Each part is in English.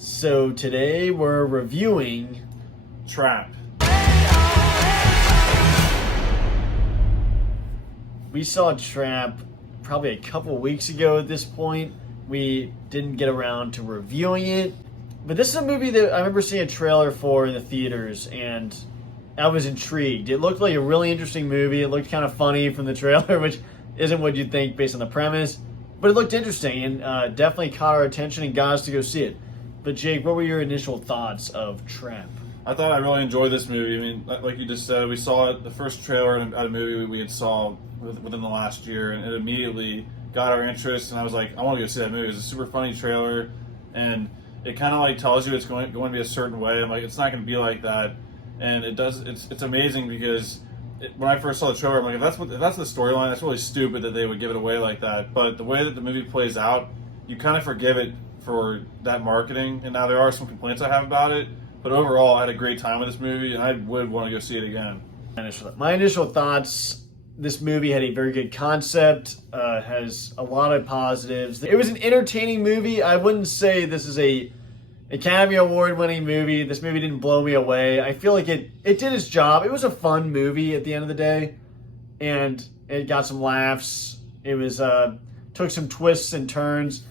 So today we're reviewing Trap. We saw Trap probably a couple weeks ago at this point. We didn't get around to reviewing it. But this is a movie that I remember seeing a trailer for in the theaters, and I was intrigued. It looked like a really interesting movie. It looked kind of funny from the trailer, which isn't what you'd think based on the premise. But it looked interesting and definitely caught our attention and got us to go see it. But Jake, what were your initial thoughts of Trap? I thought I really enjoyed this movie. I mean, like you just said, we saw it, the first trailer at a movie we had saw within the last year, and it immediately got our interest. And I was like, I want to go see that movie. It was a super funny trailer, and it kind of like tells you it's going to be a certain way. I'm like, it's not going to be like that, and it does. It's amazing because when I first saw the trailer, I'm like, if that's the storyline, that's really stupid that they would give it away like that. But the way that the movie plays out, you kind of forgive it for that marketing. And now there are some complaints I have about it, but overall, I had a great time with this movie, and I would want to go see it again. My initial thoughts: this movie had a very good concept, has a lot of positives. It was an entertaining movie. I wouldn't say this is a Academy Award winning movie. This movie didn't blow me away. I feel like it did its job. It was a fun movie at the end of the day, and it got some laughs. It was took some twists and turns.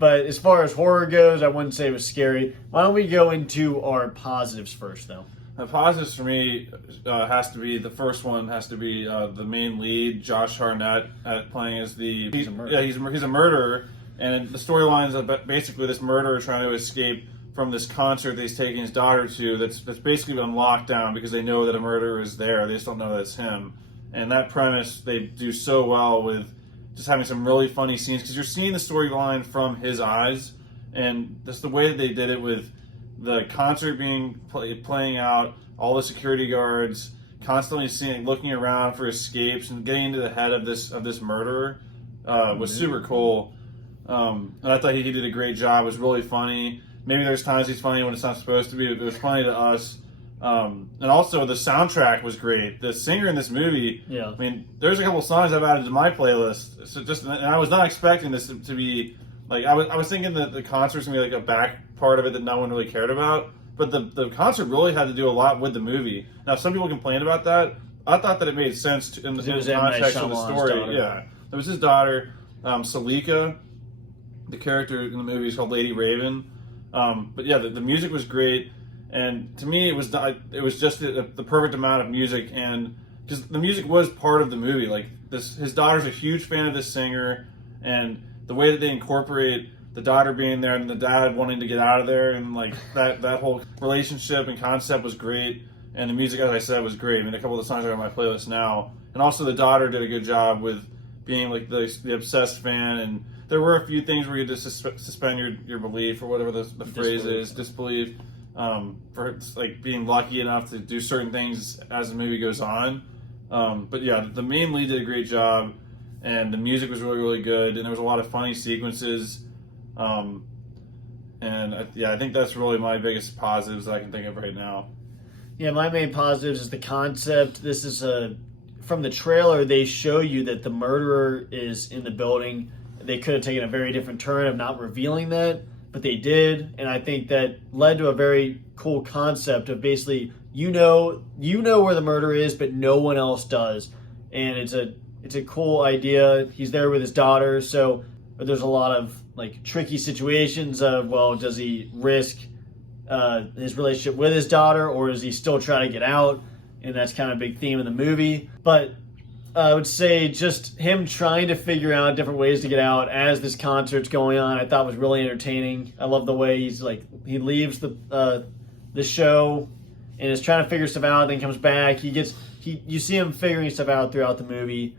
But as far as horror goes, I wouldn't say it was scary. Why don't we go into our positives first, though? The positives for me has to be, the first one has to be the main lead, Josh Hartnett, playing as he's a murderer, and the storyline is basically this murderer trying to escape from this concert that he's taking his daughter to that's basically on lockdown because they know that a murderer is there. They just don't know that it's him. And that premise they do so well with just having some really funny scenes because you're seeing the storyline from his eyes, and that's the way that they did it with the concert being playing out, all the security guards constantly looking around for escapes and getting into the head of this murderer was super cool. And I thought he did a great job. It was really funny. Maybe there's times he's funny when it's not supposed to be, but it was funny to us. And also the soundtrack was great. The singer in this movie, yeah. I mean, there's a couple songs I've added to my playlist. So and I was not expecting this to be like, I was thinking that the concert's gonna be like a back part of it that no one really cared about. But the concert really had to do a lot with the movie. Now, some people complained about that. I thought that it made sense in the context of the story. Daughter. Yeah, it was his daughter, Salika. The character in the movie is called Lady Raven. But yeah, the music was great. And to me, it was just the perfect amount of music, and because the music was part of the movie. Like his daughter's a huge fan of this singer, and the way that they incorporate the daughter being there and the dad wanting to get out of there, and like that whole relationship and concept was great. And the music, as I said, was great. I mean, a couple of the songs are on my playlist now, and also the daughter did a good job with being like the obsessed fan. And there were a few things where you just suspend your belief or whatever the phrase is, disbelief. For like being lucky enough to do certain things as the movie goes on. But yeah, the main lead did a great job, and the music was really, really good, and there was a lot of funny sequences. I think that's really my biggest positives that I can think of right now. Yeah, my main positives is the concept. This is from the trailer, they show you that the murderer is in the building. They could have taken a very different turn of not revealing that, but they did, and I think that led to a very cool concept of basically you know where the murder is, but no one else does, and it's a cool idea. He's there with his daughter, so there's a lot of like tricky situations of, well, does he risk his relationship with his daughter, or does he still try to get out? And that's kind of a big theme in the movie. But I would say just him trying to figure out different ways to get out as this concert's going on, I thought was really entertaining. I love the way he leaves the show and is trying to figure stuff out, then comes back. You see him figuring stuff out throughout the movie.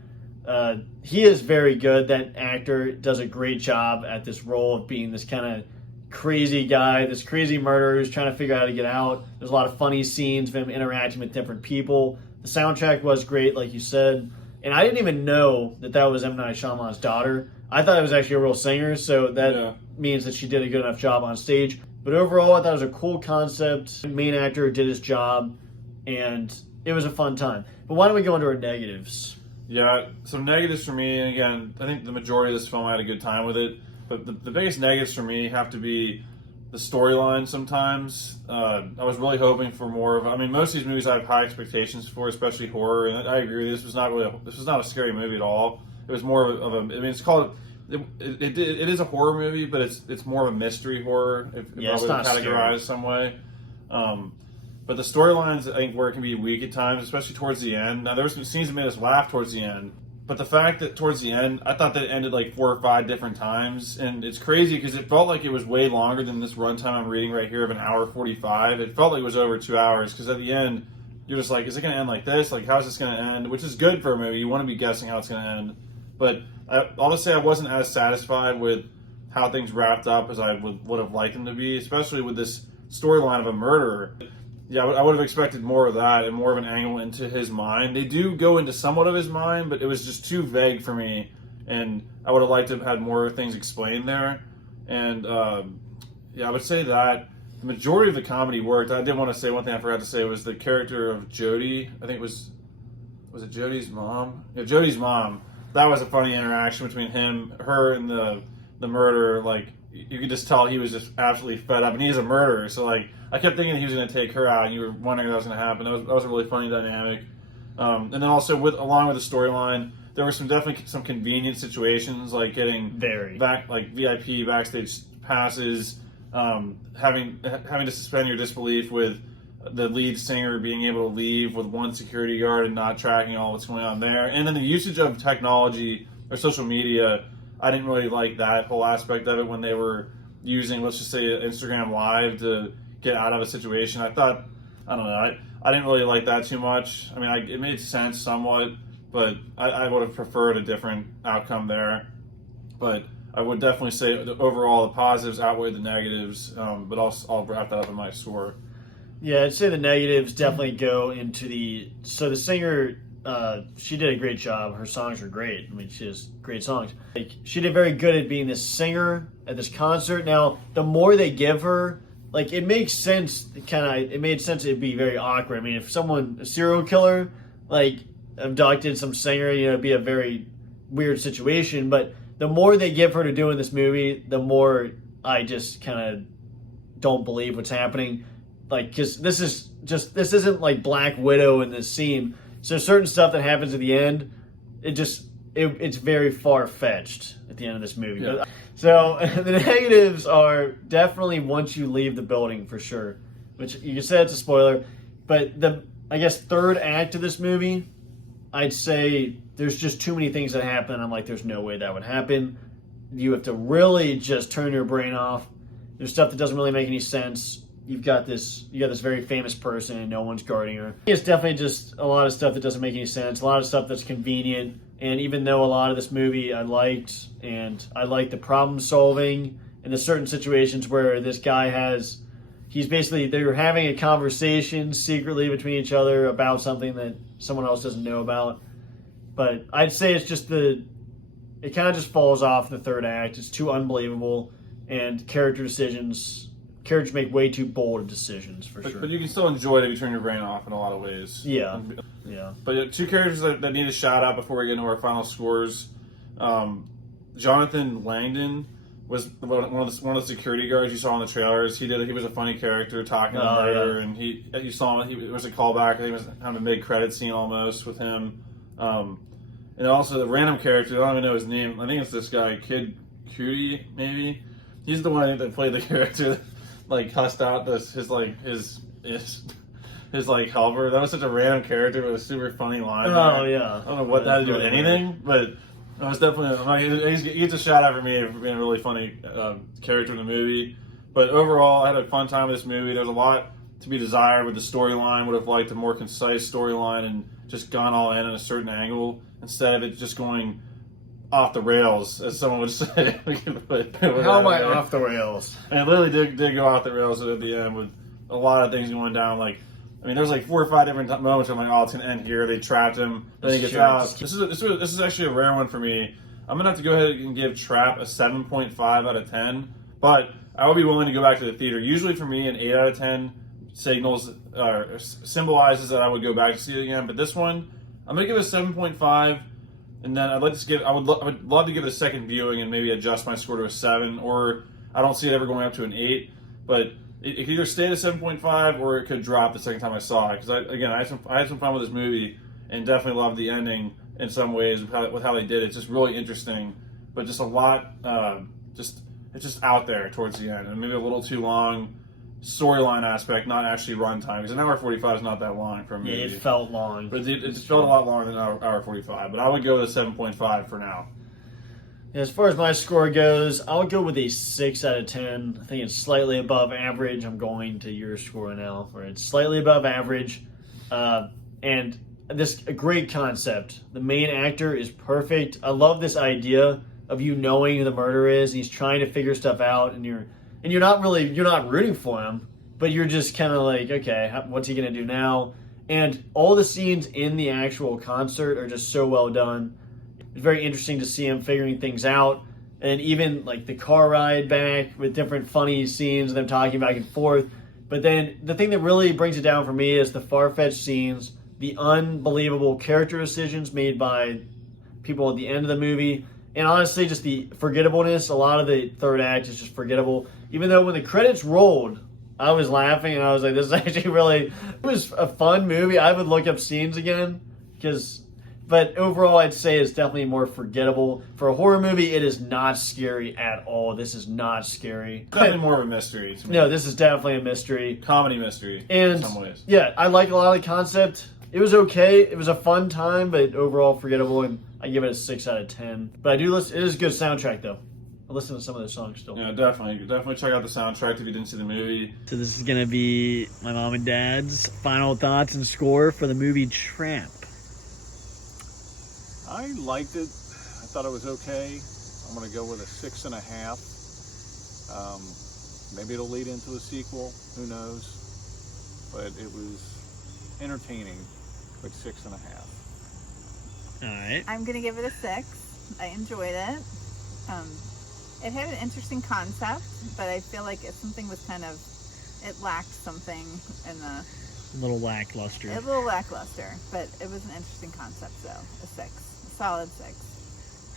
He is very good. That actor does a great job at this role of being this kind of crazy guy, this crazy murderer who's trying to figure out how to get out. There's a lot of funny scenes of him interacting with different people. The soundtrack was great, like you said. And I didn't even know that was M. Night Shyamalan's daughter. I thought it was actually a real singer, so that means that she did a good enough job on stage. But overall, I thought it was a cool concept. The main actor did his job, and it was a fun time. But why don't we go into our negatives? Yeah, some negatives for me, and again, I think the majority of this film I had a good time with it. But the biggest negatives for me have to be the storyline sometimes. I was really hoping for more of. I mean, most of these movies I have high expectations for, especially horror. And I agree. This was not really. This was not a scary movie at all. It was more of a. I mean, it's called. It is a horror movie, but it's more of a mystery horror. If I it's would not categorize scary. some way. But the storylines, I think, where it can be weak at times, especially towards the end. Now, there were some scenes that made us laugh towards the end. But the fact that towards the end, I thought that it ended like 4 or 5 different times. And it's crazy because it felt like it was way longer than this runtime I'm reading right here of an hour 45. It felt like it was over 2 hours because at the end, you're just like, is it going to end like this? Like, how's this going to end? Which is good for a movie. You want to be guessing how it's going to end. But I'll just say I wasn't as satisfied with how things wrapped up as I would have liked them to be, especially with this storyline of a murderer. Yeah, I would have expected more of that and more of an angle into his mind. They do go into somewhat of his mind, but it was just too vague for me, and I would have liked to have had more things explained there. And yeah, I would say that the majority of the comedy worked. I did want to say one thing I forgot to say was the character of Jodie. I think it was it Jodie's mom? Yeah, Jodie's mom. That was a funny interaction between her, and the murderer. Like, you could just tell he was just absolutely fed up, and he's a murderer. So like, I kept thinking he was going to take her out, and you were wondering if that was going to happen. That was a really funny dynamic. And then also along with the storyline, there were definitely some convenient situations, like getting VIP backstage passes, having to suspend your disbelief with the lead singer being able to leave with one security guard and not tracking all what's going on there. And then the usage of technology or social media, I didn't really like that whole aspect of it when they were using, let's just say, Instagram Live to get out of a situation. I don't know, I didn't really like that too much. I mean, it made sense somewhat, but I would have preferred a different outcome there. But I would definitely say that overall the positives outweigh the negatives, but I'll wrap that up in my score. Yeah, I'd say the negatives definitely go into the singer. She did a great job. Her songs are great. I mean, she has great songs. Like, she did very good at being this singer at this concert. Now, the more they give her, like, it makes sense. It made sense. It'd be very awkward. I mean, if a serial killer, like, abducted some singer, it'd be a very weird situation. But the more they give her to do in this movie, the more I just kind of don't believe what's happening. Like, because this isn't like Black Widow in this scene. So certain stuff that happens at the end, it's very far-fetced at the end of this movie. Yeah. So the negatives are definitely once you leave the building, for sure. Which you said it's a spoiler. But I guess third act of this movie, I'd say there's just too many things that happen. I'm like, there's no way that would happen. You have to really just turn your brain off. There's stuff that doesn't really make any sense. You got this very famous person and no one's guarding her. It's definitely just a lot of stuff that doesn't make any sense, a lot of stuff that's convenient. And even though a lot of this movie I liked, and I liked the problem solving in the certain situations where this guy they're having a conversation secretly between each other about something that someone else doesn't know about. But I'd say it's just it kind of just falls off in the third act. It's too unbelievable, and characters make way too bold decisions, for sure. But you can still enjoy it if you turn your brain off in a lot of ways. Yeah. But two characters that need a shout out before we get into our final scores. Jonathan Langdon was one of the security guards you saw in the trailers. He was a funny character talking to murder, and you saw him. It was a callback. I think it was kind of a mid-credit scene almost with him. And also the random character, I don't even know his name. I think it's this guy, Kid Cudi, maybe. He's the one that played the character that, like, cussed out his helper. That was such a random character, but it was a super funny line. Oh, yeah. I don't know what that had to do with anything, but it was definitely. He gets a shout out for me for being a really funny character in the movie. But overall, I had a fun time with this movie. There's a lot to be desired with the storyline. Would have liked a more concise storyline and just gone all in a certain angle instead of it just going off the rails, as someone would say. How am I off the rails? And it literally did go off the rails at the end with a lot of things going down. Like, I mean, there's like 4 or 5 different moments where I'm like, oh, it's gonna end here. They trapped him. Then he gets out. This is actually a rare one for me. I'm gonna have to go ahead and give Trap a 7.5 out of 10. But I would be willing to go back to the theater. Usually for me, an 8 out of 10 symbolizes that I would go back to see it again. But this one, I'm gonna give it a 7.5. And then I would love to give it a second viewing and maybe adjust my score to a 7, or I don't see it ever going up to an 8. But it could either stay at a 7.5 or it could drop the second time I saw it. Because I had some fun with this movie and definitely loved the ending in some ways with how they did it. It's just really interesting, but just a lot, it's just out there towards the end, and maybe a little too long storyline aspect, not actually runtime. Because an hour 45 is not that long for a movie. Yeah, it felt long. But it felt a lot longer than an hour 45. But I would go with a 7.5 for now. As far as my score goes, I'll go with a 6 out of 10. I think it's slightly above average. I'm going to your score now, where it's slightly above average. And this a great concept. The main actor is perfect. I love this idea of you knowing who the murderer is. He's trying to figure stuff out, and you're not rooting for him, but you're just kind of like, okay, what's he gonna do now? And all the scenes in the actual concert are just so well done. It's very interesting to see him figuring things out, and even like the car ride back with different funny scenes of them talking back and forth. But then the thing that really brings it down for me is the far-fetched scenes, the unbelievable character decisions made by people at the end of the movie, and honestly just the forgettableness. A lot of the third act is just forgettable. Even though when the credits rolled, I was laughing and I was like, this is actually it was a fun movie. I would look up scenes again but overall, I'd say it's definitely more forgettable. For a horror movie, it is not scary at all. This is not scary. Definitely more of a mystery to me. No, this is definitely a mystery. Comedy mystery And in some ways. yeah, I like a lot of the concept. It was okay. It was a fun time, but overall forgettable, and I give it a 6 out of 10. But I do listen. It is a good soundtrack, though. I listen to some of the songs still. Yeah, definitely check out the soundtrack if you didn't see the movie. So this is gonna be my mom and dad's final thoughts and score for the movie Tramp. I liked it. I thought it was okay. I'm going to go with a 6.5. Maybe it'll lead into a sequel. Who knows? But it was entertaining with 6.5. All right. I'm going to give it a 6. I enjoyed it. It had an interesting concept, but I feel like something was it lacked something in the... A little lackluster. A little lackluster, but it was an interesting concept, so a 6. Solid 6.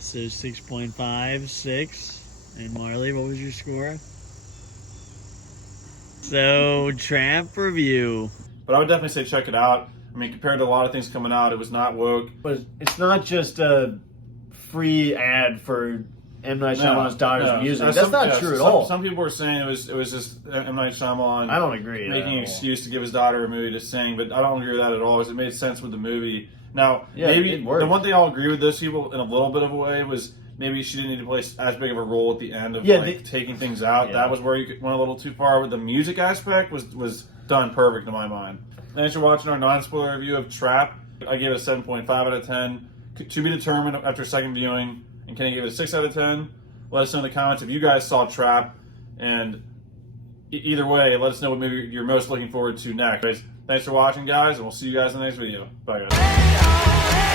So 6.5, 6. And Marley, what was your score? So, Tramp review. But I would definitely say check it out. I mean, compared to a lot of things coming out, it was not woke. But it's not just a free ad for M. Night Shyamalan's Daughters of Music. That's not true at all. Some people were saying it was just M. Night Shyamalan. I don't agree. Making an excuse to give his daughter a movie to sing, but I don't agree with that at all. Because it made sense with the movie. Now, maybe the one thing I'll agree with those people in a little bit of a way was maybe she didn't need to play as big of a role at the end of taking things out. Yeah. That was where you went a little too far. With the music aspect was done perfect in my mind. Thanks for watching our non-spoiler review of Trap. I gave it a 7.5 out of 10. To be determined after second viewing. And Kenny gave it a 6 out of 10. Let us know in the comments if you guys saw Trap. And either way, let us know what movie you're most looking forward to next. Thanks for watching, guys, and we'll see you guys in the next video. Bye, guys.